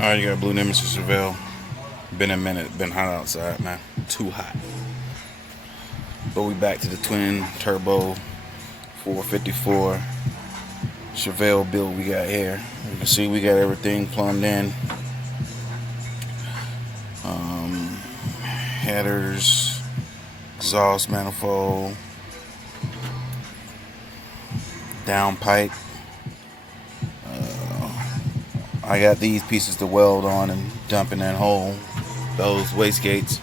Alright, you got a blue NEMESIS Chevelle. Been a minute, been hot outside, man. Too hot. But we back to the twin turbo 454 Chevelle build we got here. You can see we got everything plumbed in. Headers, exhaust manifold, downpipe. I got these pieces to weld on and dump in that hole, those wastegates,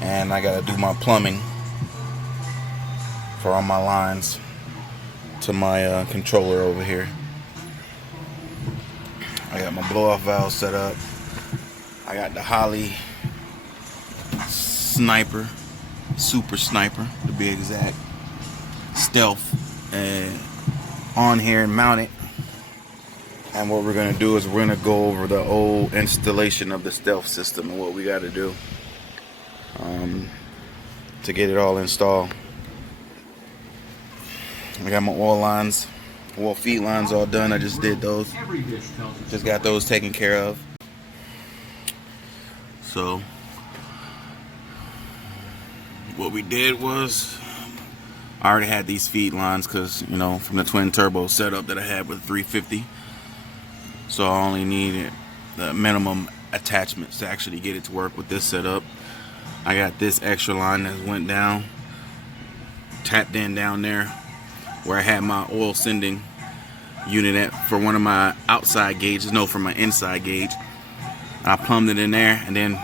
and I gotta do my plumbing for all my lines to my controller over here. I got my blow-off valve set up. I got the Holley Super Sniper, to be exact, Stealth, and on here and mounted. And what we're gonna do is we're gonna go over the old installation of the Stealth system and what we got to do to get it all installed. I got my oil feed lines all done. I just did those. Just got those taken care of. So what we did was, I already had these feed lines because, you know, from the twin turbo setup that I had with 350. So I only needed the minimum attachments to actually get it to work with this setup. I got this extra line that went down, tapped in down there where I had my oil sending unit at for one of my outside gauges, no, for my inside gauge. I plumbed it in there, and then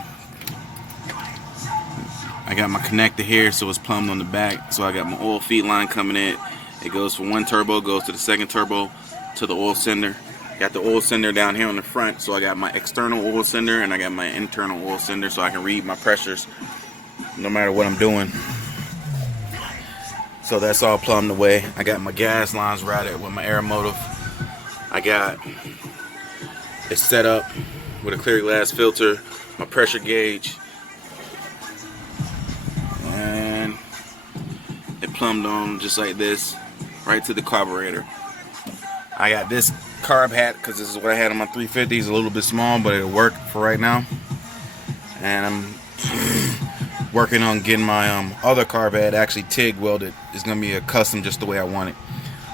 I got my connector here, so it's plumbed on the back. So I got my oil feed line coming in. It goes from one turbo, goes to the second turbo, to the oil sender. Got the oil sender down here on the front, so I got my external oil sender and I got my internal oil sender, so I can read my pressures no matter what I'm doing. So that's all plumbed away. I got my gas lines routed with my air motive. I got it set up with a clear glass filter, my pressure gauge, and it plumbed on just like this right to the carburetor. I got this carb hat because this is what I had on my 350. It's a little bit small, but it'll work for right now. And I'm working on getting my other carb hat actually TIG welded. It's gonna be a custom just the way I want it.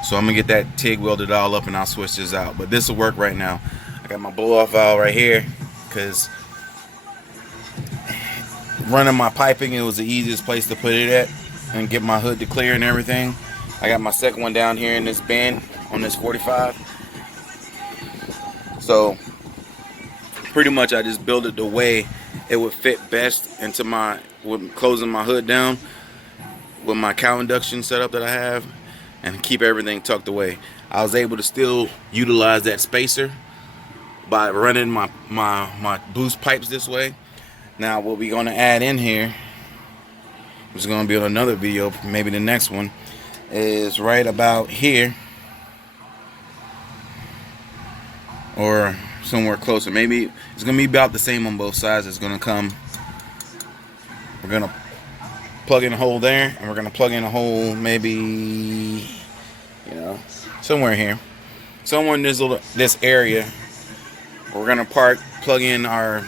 So I'm gonna get that TIG welded all up and I'll switch this out. But this will work right now. I got my blow-off valve right here because running my piping, it was the easiest place to put it at and get my hood to clear and everything. I got my second one down here in this bin on this 45. So pretty much I just built it the way it would fit best into with closing my hood down with my cow induction setup that I have, and keep everything tucked away. I was able to still utilize that spacer by running my boost pipes this way. Now what we're gonna add in here, which is gonna be on another video, maybe the next one, is right about here or somewhere closer. Maybe it's gonna be about the same on both sides. It's gonna come, we're gonna plug in a hole there, and we're gonna plug in a hole maybe, you know, somewhere here, somewhere in this area. We're gonna plug in our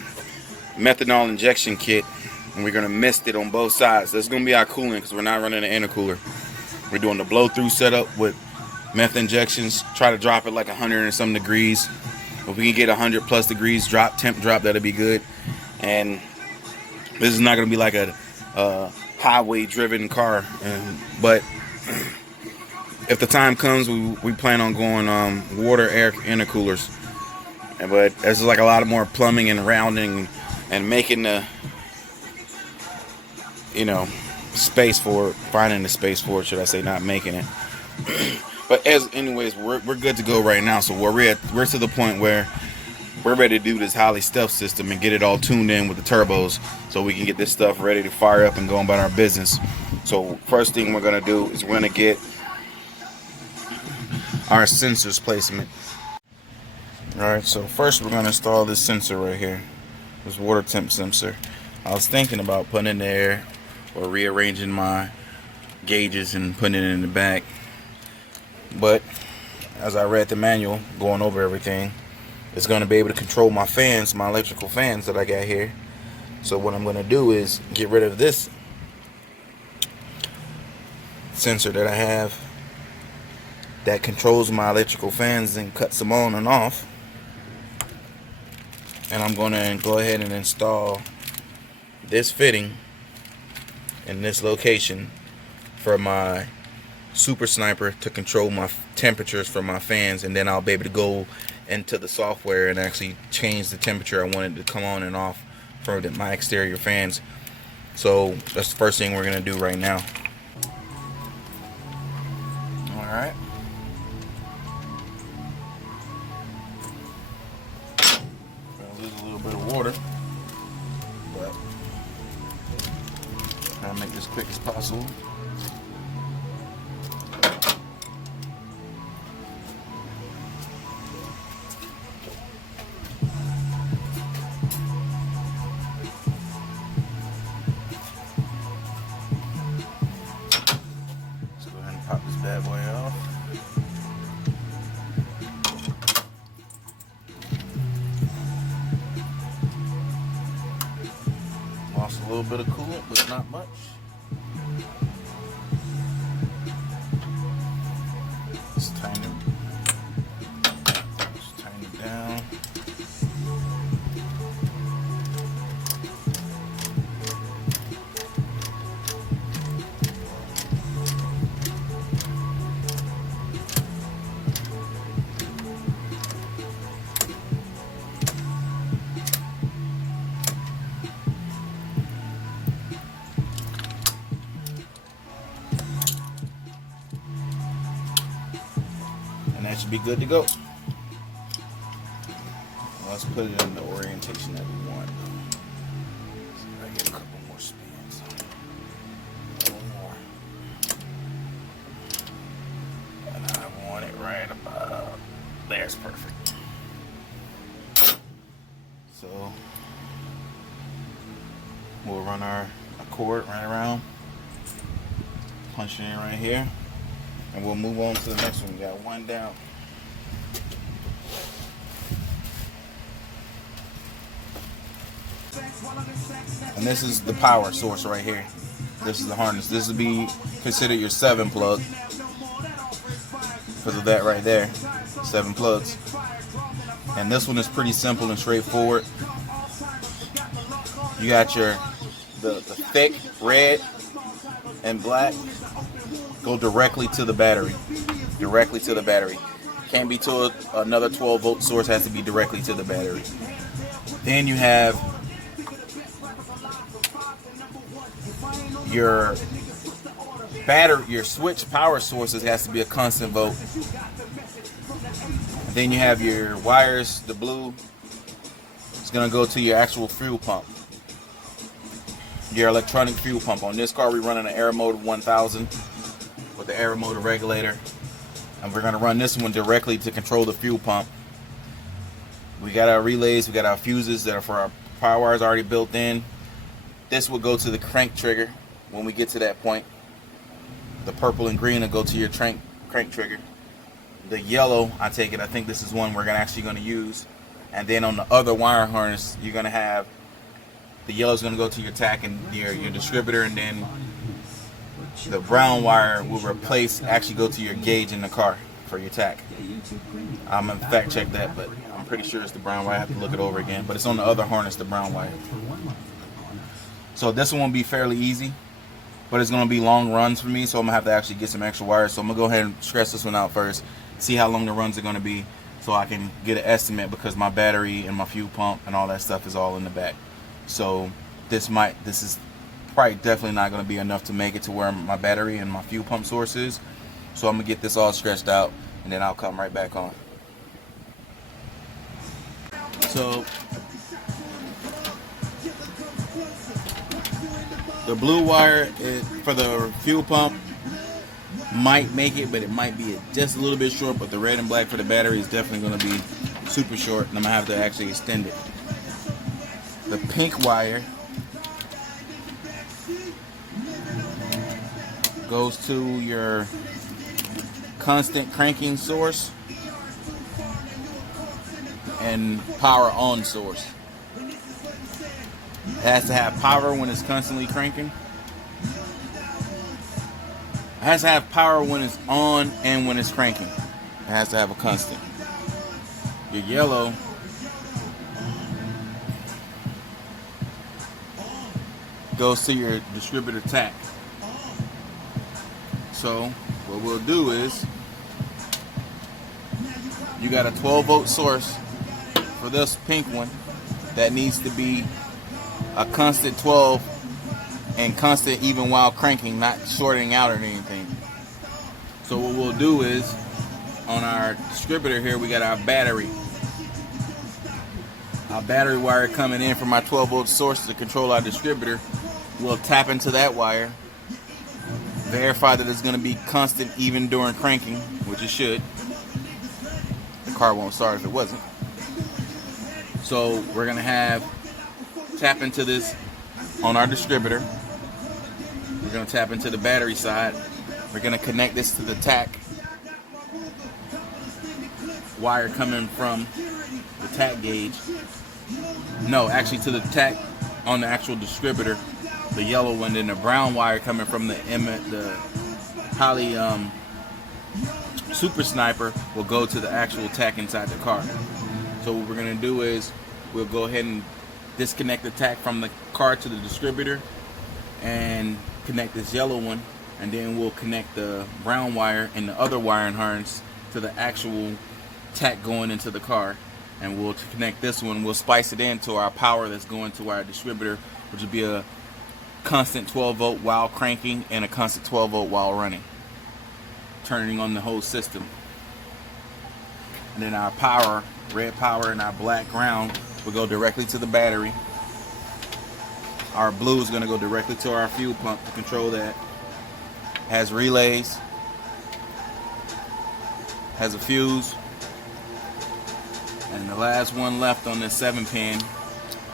methanol injection kit, and we're gonna mist it on both sides. That's gonna be our coolant because we're not running an intercooler. We're doing the blow-through setup with meth injections. Try to drop it like 100 and some degrees. If we can get 100 plus degrees temp drop, that'll be good. And this is not gonna be like a highway-driven car, but if the time comes, we plan on going water air intercoolers. But this is like a lot of more plumbing and rounding and making the, you know, space for it, finding the space for it, should I say, not making it. But anyways, we're good to go right now. So we're to the point where we're ready to do this Holley Stealth system and get it all tuned in with the turbos, so we can get this stuff ready to fire up and go about our business. So first thing we're gonna do is we're gonna get our sensors placement. All right, so first we're gonna install this sensor right here, this water temp sensor. I was thinking about putting it in there or rearranging my gauges and putting it in the back, but as I read the manual, going over everything, it's going to be able to control my fans, my electrical fans that I got here. So what I'm going to do is get rid of this sensor that I have that controls my electrical fans and cuts them on and off. And I'm going to go ahead and install this fitting in this location for my Super Sniper to control my temperatures for my fans, and then I'll be able to go into the software and actually change the temperature I want it to come on and off for my exterior fans. So that's the first thing we're going to do right now. Alright. Gonna lose a little bit of water, but try to make this quick as possible. Pop this bad boy off. Lost a little bit of coolant, but not much. Just tighten it down. And that should be good to go. Let's put it in the orientation that we want. So I get a couple more spins. A little more. And I want it right about there's perfect. So we'll run our cord right around, punch it in right here, and we'll move on to the next one. We got one down. And this is the power source right here. This is the harness. This would be considered your 7 plug. Because of that right there. 7 plugs. And this one is pretty simple and straightforward. You got the thick red and black go directly to the battery. Directly to the battery. Can't be to another 12 volt source, has to be directly to the battery. Then you have your battery, your switch power sources has to be a constant volt. Then you have your wires, the blue, it's gonna go to your actual fuel pump. Your electronic fuel pump. On this car, we're running an air motor 1000 with the air motor regulator, and we're gonna run this one directly to control the fuel pump. We got our relays, we got our fuses that are for our power wires already built in. This will go to the crank trigger when we get to that point. The purple and green will go to your crank trigger. The yellow, I think this is one we're actually gonna use. And then on the other wire harness, you're gonna have the yellow's gonna go to your tack and your distributor, and then the brown wire will actually go to your gauge in the car for your tack. I'm gonna fact check that, but I'm pretty sure it's the brown wire. I have to look it over again, but it's on the other harness, the brown wire. So this one will be fairly easy, but it's gonna be long runs for me, so I'm gonna have to actually get some extra wires. So I'm gonna go ahead and stretch this one out first, see how long the runs are gonna be, so I can get an estimate, because my battery and my fuel pump and all that stuff is all in the back. So this is probably definitely not going to be enough to make it to where my battery and my fuel pump source is. So I'm going to get this all stretched out, and then I'll come right back on. So the blue wire for the fuel pump might make it, but it might be just a little bit short. But the red and black for the battery is definitely going to be super short, and I'm going to have to actually extend it. The pink wire goes to your constant cranking source. and power on source. It has to have power when it's constantly cranking. It has to have power when it's on and when it's cranking. It has to have a constant. Your yellow goes to your distributor tach. So what we'll do is, you got a 12-volt source for this pink one that needs to be a constant 12 and constant even while cranking, not shorting out or anything. So what we'll do is, on our distributor here, we got our battery wire coming in from our 12-volt source to control our distributor. We'll tap into that wire, verify that it's going to be constant even during cranking, which it should. The car won't start if it wasn't. So we're going to tap into this on our distributor. We're going to tap into the battery side. We're going to connect this to the tach wire coming from the tach gauge. No, actually to the tach on the actual distributor, the yellow one, and the brown wire coming from the Holley Super Sniper will go to the actual tach inside the car. So what we're going to do is, we'll go ahead and disconnect the tach from the car to the distributor and connect this yellow one, and then we'll connect the brown wire and the other wiring harness to the actual tach going into the car, and we'll connect this one. We'll splice it into our power that's going to our distributor, which will be a constant 12-volt while cranking and a constant 12-volt while running, turning on the whole system. And then our power, red power, and our black ground will go directly to the battery. Our blue is going to go directly to our fuel pump to control that. Has relays, has a fuse, and the last one left on this 7-pin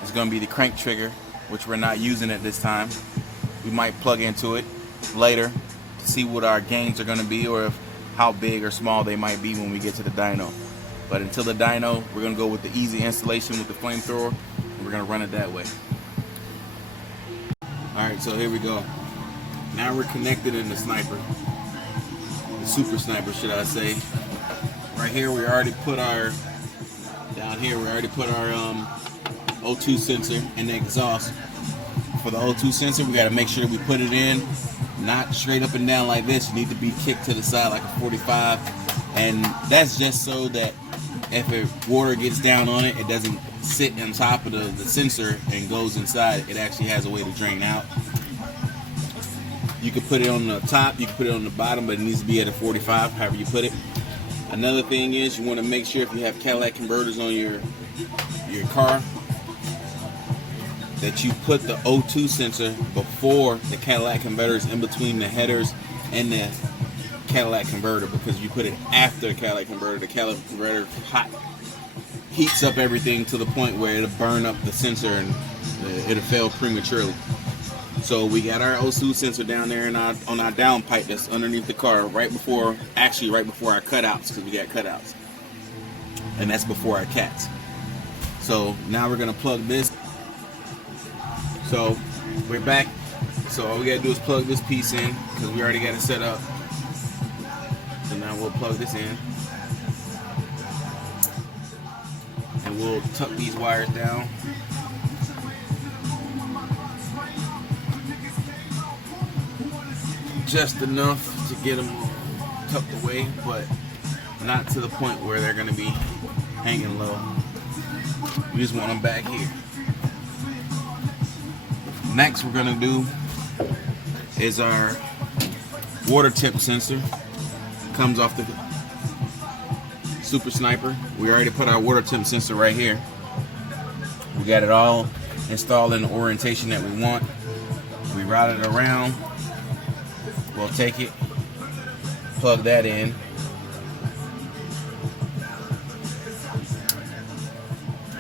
is going to be the crank trigger, which we're not using at this time. We might plug into it later to see what our gains are going to be, or how big or small they might be when we get to the dyno. But until the dyno, we're going to go with the easy installation with the flamethrower, and we're going to run it that way. Alright, so here we go. Now we're connected in the Sniper. The Super Sniper, should I say. Right here, we already put our, down here, we already put our O2 sensor in the exhaust. For the O2 sensor, we got to make sure we put it in, not straight up and down like this. You need to be kicked to the side like a 45. And that's just so that if water gets down on it, it doesn't sit on top of the sensor and goes inside. It actually has a way to drain out. You can put it on the top, you can put it on the bottom, but it needs to be at a 45, however you put it. Another thing is, you want to make sure if you have Cadillac converters on your car, that you put the O2 sensor before the Cadillac converters, in between the headers and the Cadillac converter, because if you put it after the Cadillac converter, heats up everything to the point where it'll burn up the sensor and it'll fail prematurely. So we got our O2 sensor down there on our down pipe that's underneath the car, right before our cutouts, because we got cutouts, and that's before our cats. So now we're gonna plug this. So we're back. So all we gotta do is plug this piece in, because we already got it set up. So now we'll plug this in, and we'll tuck these wires down. Just enough to get them tucked away, but not to the point where they're going to be hanging low. We just want them back here. Next we're going to do is our water tip sensor. Comes off the Super Sniper. We already put our water tip sensor right here. We got it all installed in the orientation that we want. We route it around. We'll take it, plug that in.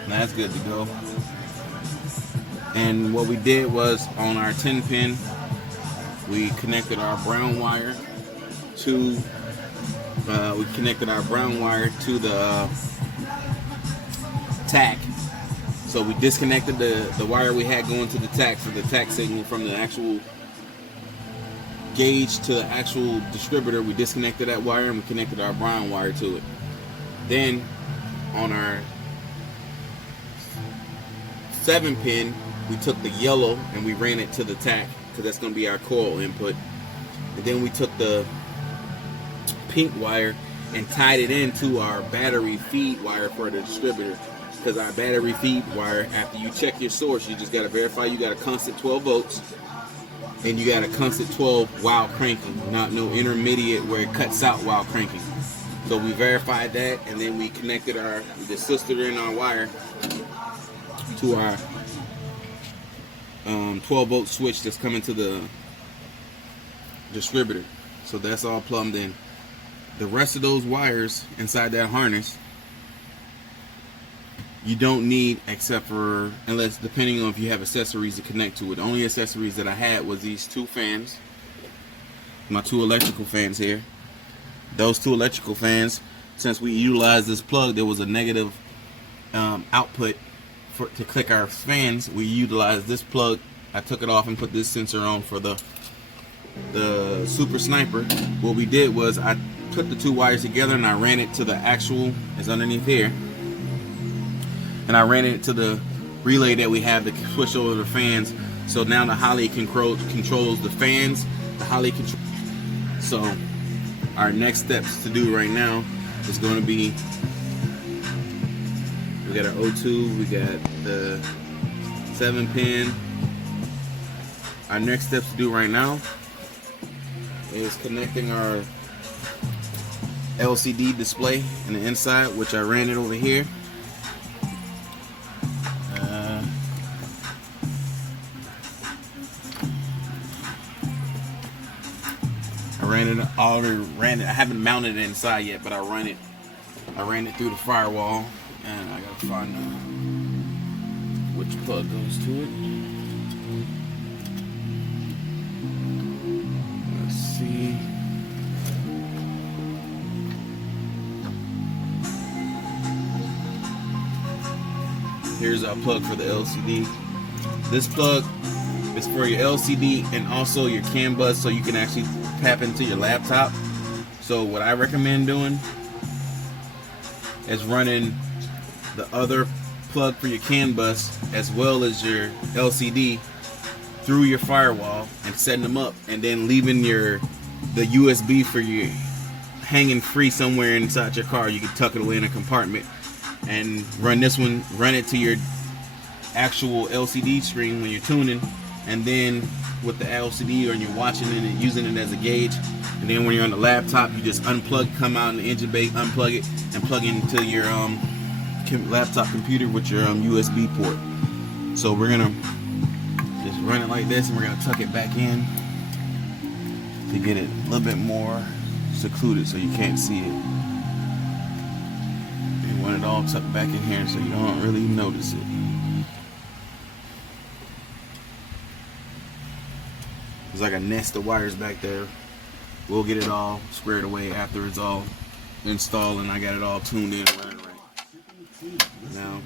Now that's good to go. And what we did was, on our 10-pin, we connected our brown wire to tach. So we disconnected the wire we had going to the tach for the tach signal from the actual gauge to the actual distributor. We disconnected that wire and we connected our brown wire to it. Then on our 7-pin, we took the yellow and we ran it to the tach, because that's going to be our coil input. And then we took the pink wire and tied it into our battery feed wire for the distributor. Because our battery feed wire, after you check your source, you just got to verify you got a constant 12 volts and you got a constant 12 while cranking, not no intermediate where it cuts out while cranking. So we verified that, and then we connected the sister in our wire to our 12 volt switch that's coming to the distributor. So that's all plumbed in. The rest of those wires inside that harness you don't need, except for, unless depending on if you have accessories to connect to it. The only accessories that I had was these 2 fans, my 2 electrical fans here. Those 2 electrical fans, since we utilized this plug, there was a negative output to click our fans. We utilized this plug. I took it off and put this sensor on for the Super Sniper. What we did was I put the 2 wires together and I ran it to the actual, it's underneath here, and I ran it to the relay that we have to switch over the fans. So now the Holley controls the fans. The Holley control. So our next steps to do right now is going to be, we got our O2, we got the 7-pin. Our next steps to do right now is connecting our LCD display in the inside, which I ran it over here. I haven't mounted it inside yet, but I ran it through the firewall, and I gotta find which plug goes to it. Let's see. Here's our plug for the LCD. This plug is for your LCD and also your CAN bus, so you can actually tap into your laptop. So what I recommend doing is running the other plug for your CAN bus as well as your LCD through your firewall and setting them up, and then leaving the USB for your hanging free somewhere inside your car. You can tuck it away in a compartment and run it to your actual LCD screen when you're tuning, and then with the LCD, or you're watching it and using it as a gauge, and then when you're on the laptop, you just unplug, come out in the engine bay, unplug it, and plug it into your laptop computer with your USB port. So we're gonna just run it like this, and we're gonna tuck it back in to get it a little bit more secluded so you can't see it. You want it all tucked back in here so you don't really notice it. There's like a nest of wires back there. We'll get it all squared away after it's all installed and I got it all tuned in and running right. Now